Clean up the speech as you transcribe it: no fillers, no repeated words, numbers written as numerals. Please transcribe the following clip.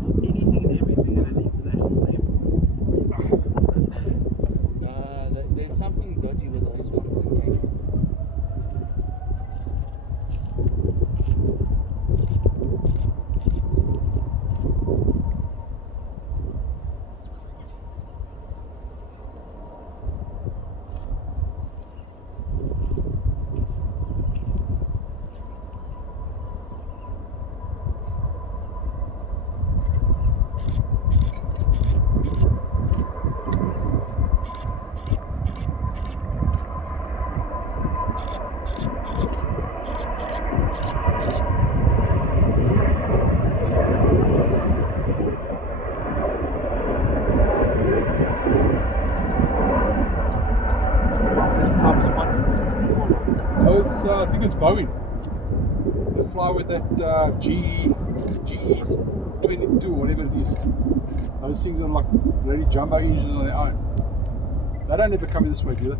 for anything and everything at an international level. There's something dodgy with those ones, I think. I think it's Boeing. They fly with that G-22 or whatever it is. Those things are like really jumbo engines on their own. They don't ever come this way, do they?